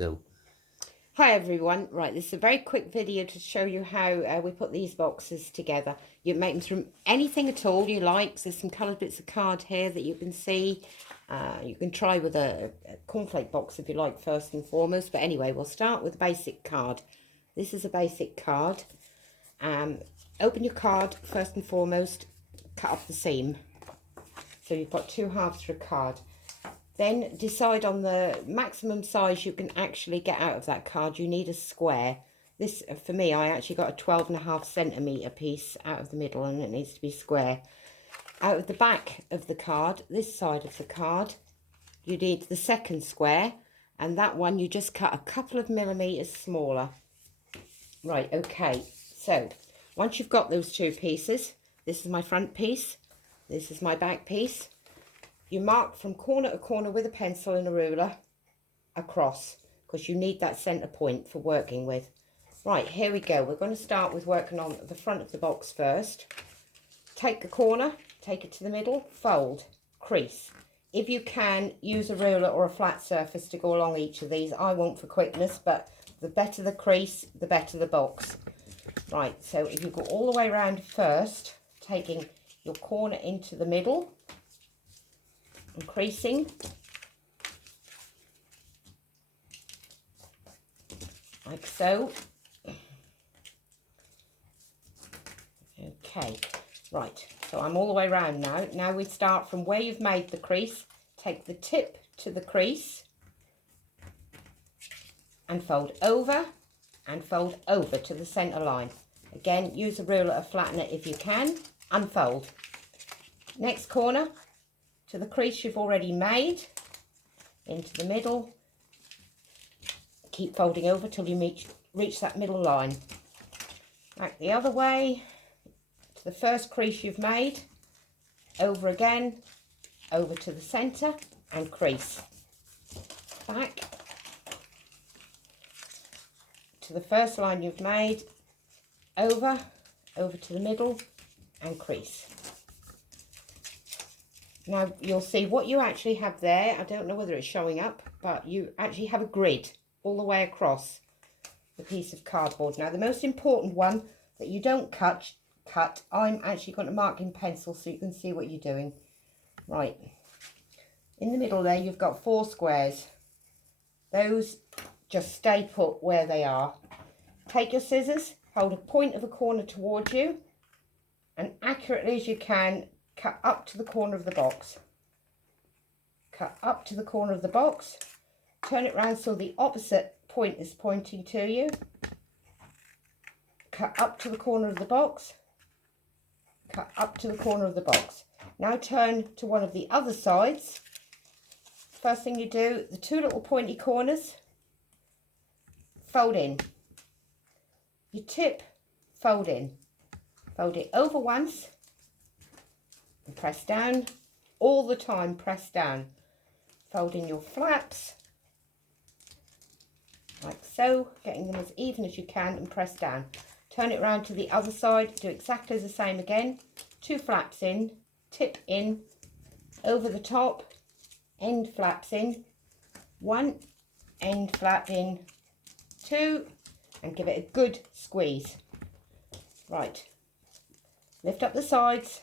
Go. Hi everyone, right, this is a very quick video to show you how we put these boxes together. You make them from anything at all you like. There's some coloured bits of card here that you can see. You can try with a cornflake box if you like first and foremost, but anyway, we'll start with a basic card. This is a basic card. Open your card first and foremost, cut up the seam. So you've got two halves for a card. Then decide on the maximum size you can actually get out of that card. You need a square. This, for me, I actually got a 12.5 centimetre piece out of the middle, and it needs to be square. Out of the back of the card, this side of the card, you need the second square, and that one you just cut a couple of millimetres smaller. Right, okay, so once you've got those two pieces, this is my front piece, this is my back piece. You mark from corner to corner with a pencil and a ruler across, because you need that centre point for working with. Right, here we go. We're going to start with working on the front of the box first. Take the corner, take it to the middle, fold, crease. If you can, use a ruler or a flat surface to go along each of these. I won't for quickness, but the better the crease, the better the box. Right, so if you go all the way around first, taking your corner into the middle, and creasing, like so. Okay, right, so I'm all the way around now. Now we start from where you've made the crease, take the tip to the crease and fold over to the centre line. Again, use a ruler or flatten it if you can, unfold. Next corner, to the crease you've already made, into the middle, keep folding over till you reach that middle line. Back the other way, to the first crease you've made, over again, over to the centre and crease. Back to the first line you've made, over to the middle and crease. Now you'll see what you actually have there. I don't know whether it's showing up, but you actually have a grid all the way across the piece of cardboard. Now the most important one that you don't cut, I'm actually going to mark in pencil so you can see what you're doing. Right, in the middle there you've got 4 squares. Those just stay put where they are. Take your scissors, hold a point of a corner towards you, and accurately as you can, cut up to the corner of the box. Cut up to the corner of the box, turn it round so the opposite point is pointing to you. Cut up to the corner of the box, cut up to the corner of the box. Now turn to one of the other sides. First thing you do, the 2 little pointy corners, fold in. You tip, fold in. Fold it over once, and press down. All the time, press down. Fold in your flaps, like so, getting them as even as you can, and press down. Turn it around to the other side, do exactly the same again. 2 flaps in, tip in, over the top, end flaps in, 1, end flap in, 2, and give it a good squeeze. Right, lift up the sides,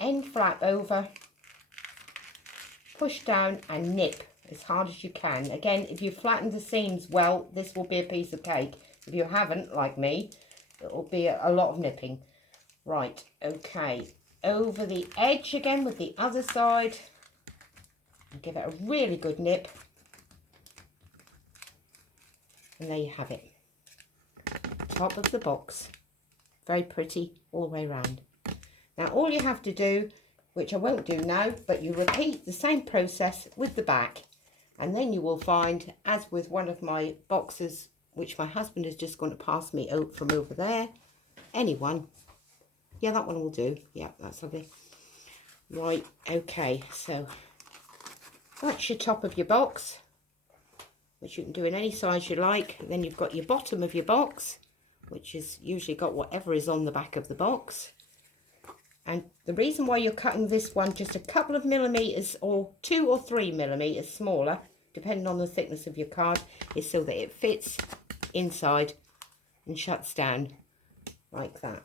end flap over, push down and nip as hard as you can. Again, if you flatten the seams well, this will be a piece of cake. If you haven't, like me, it will be a lot of nipping. Right, okay, over the edge again with the other side, and give it a really good nip. And there you have it. Top of the box. Very pretty all the way around. Now all you have to do, which I won't do now, but you repeat the same process with the back, and then you will find, as with one of my boxes which my husband is just going to pass me out from over there, anyone, yeah, that one will do, yeah, that's lovely. Right, okay, so that's your top of your box, which you can do in any size you like. Then you've got your bottom of your box, which is usually got whatever is on the back of the box. And the reason why you're cutting this one just a couple of millimetres or 2 or 3 millimetres smaller, depending on the thickness of your card, is so that it fits inside and shuts down like that.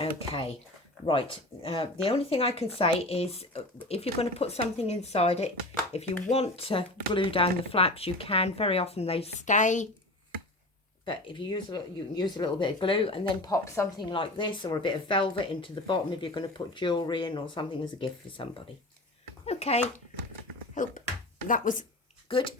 Okay, right. The only thing I can say is if you're going to put something inside it, if you want to glue down the flaps, you can. Very often they stay. But if you use a little bit of glue and then pop something like this or a bit of velvet into the bottom if you're going to put jewellery in or something as a gift for somebody. Okay, hope that was good.